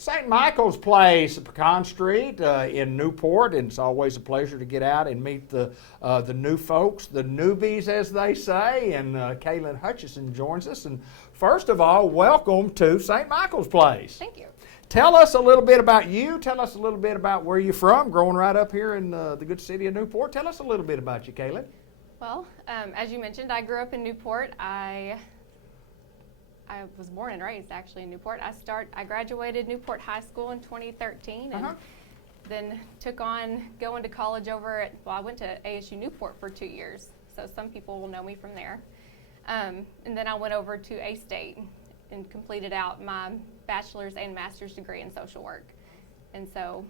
St. Michael's Place, Pecan Street in Newport, and it's always a pleasure to get out and meet the new folks, the newbies as they say, and Kaelin Hutchison joins us. And first of all, welcome to St. Michael's Place. Thank you. Tell us a little bit about you. Tell us a little bit about where you're from, growing right up here in the good city of Newport. Tell us a little bit about you, Kaelin. Well, as you mentioned, I grew up in Newport. I was born and raised actually in Newport. I graduated Newport High School in 2013 and then took on going to college I went to ASU Newport for 2 years, so some people will know me from there. And then I went over to A-State and completed out my bachelor's and master's degree in social work. And so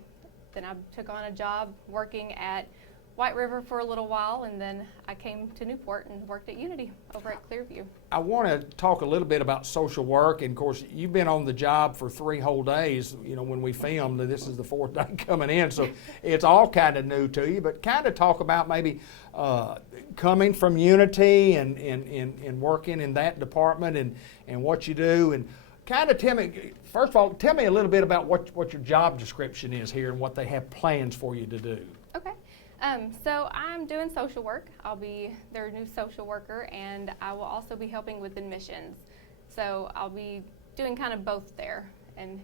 then I took on a job working at White River for a little while, and then I came to Newport and worked at Unity over at Clearview. I want to talk a little bit about social work, and of course you've been on the job for 3 whole days. You know, when we filmed, this is the 4th day coming in, so it's all kind of new to you, but kind of talk about maybe coming from Unity and working in that department and what you do, and kind of tell me, first of all, tell me a little bit about what your job description is here and what they have plans for you to do. Okay. So I'm doing social work. I'll be their new social worker, and I will also be helping with admissions. So I'll be doing kind of both there and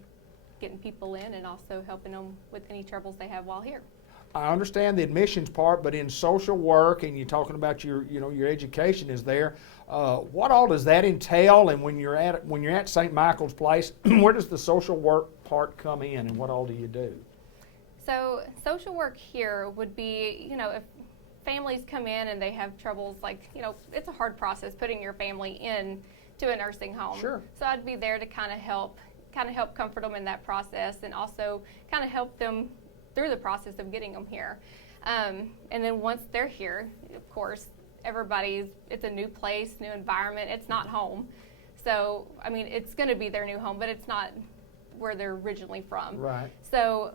getting people in and also helping them with any troubles they have while here. I understand the admissions part, but in social work, and you're talking about your education is there. What all does that entail? And when you're at St. Michael's Place, where does the social work part come in, and what all do you do? So social work here would be, if families come in and they have troubles, it's a hard process putting your family in to a nursing home. Sure. So I'd be there to kind of help comfort them in that process, and also kind of help them through the process of getting them here. And then once they're here, of course, it's a new place, new environment. It's not home. So, it's going to be their new home, but it's not where they're originally from. Right. So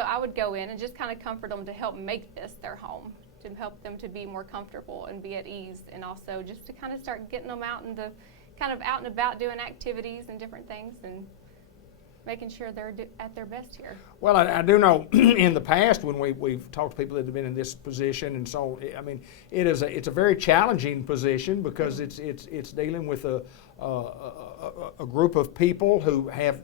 I would go in and just kind of comfort them to help make this their home, to help them to be more comfortable and be at ease, and also just to kind of start getting them out and about doing activities and different things and making sure they're at their best here. Well, I do know in the past when we've talked to people that have been in this position, and so it's a very challenging position because it's dealing with a group of people who have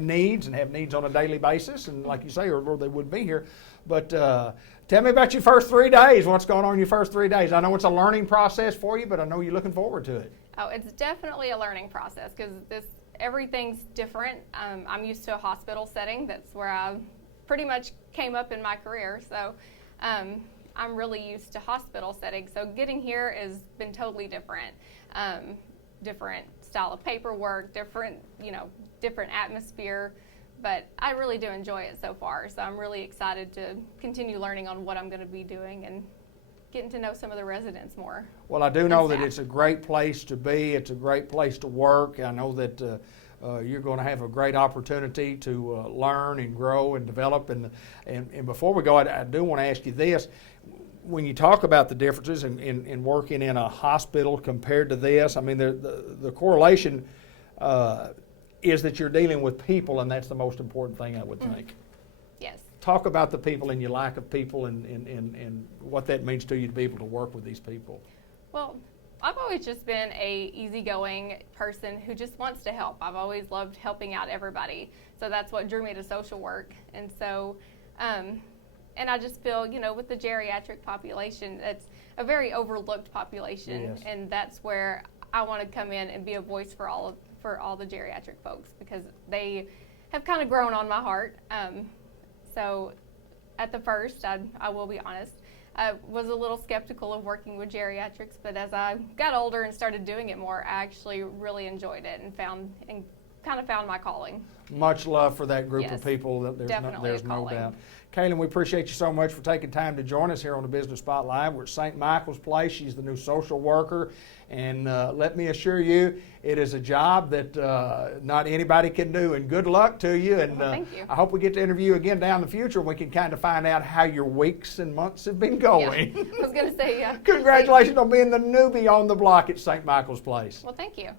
needs on a daily basis, and like you say, or they wouldn't be here. But tell me about your first 3 days. What's going on in your first 3 days? I know it's a learning process for you, but I know you're looking forward to it. Oh, it's definitely a learning process because everything's different. I'm used to a hospital setting. That's where I pretty much came up in my career. So I'm really used to hospital settings. So getting here has been totally different. Different style of paperwork, different atmosphere. But I really do enjoy it so far. So I'm really excited to continue learning on what I'm going to be doing and getting to know some of the residents more. Well, I do know that it's a great place to be. It's a great place to work. I know that you're going to have a great opportunity to learn and grow and develop. And before we go, I do want to ask you this. When you talk about the differences in working in a hospital compared to this, the correlation is that you're dealing with people, and that's the most important thing, I would think. Yes. Talk about the people and your lack of people and what that means to you to be able to work with these people. Well, I've always just been a easygoing person who just wants to help. I've always loved helping out everybody. So that's what drew me to social work. And so, and I just feel, with the geriatric population, it's a very overlooked population. Yes. And that's where I want to come in and be a voice for all the geriatric folks, because they have kind of grown on my heart. So at the first, I will be honest, I was a little skeptical of working with geriatrics, but as I got older and started doing it more, I actually really enjoyed it and kind of found my calling. Much love for that group Yes, of people. There's no doubt. Kaelin, we appreciate you so much for taking time to join us here on the Business Spotlight. We're at St. Michael's Place. She's the new social worker. And let me assure you, it is a job that not anybody can do. And good luck to you. And thank you. I hope we get to interview you again down in the future, and we can kind of find out how your weeks and months have been going. Yeah. I was going to say, yeah. Congratulations on being the newbie on the block at St. Michael's Place. Well, thank you.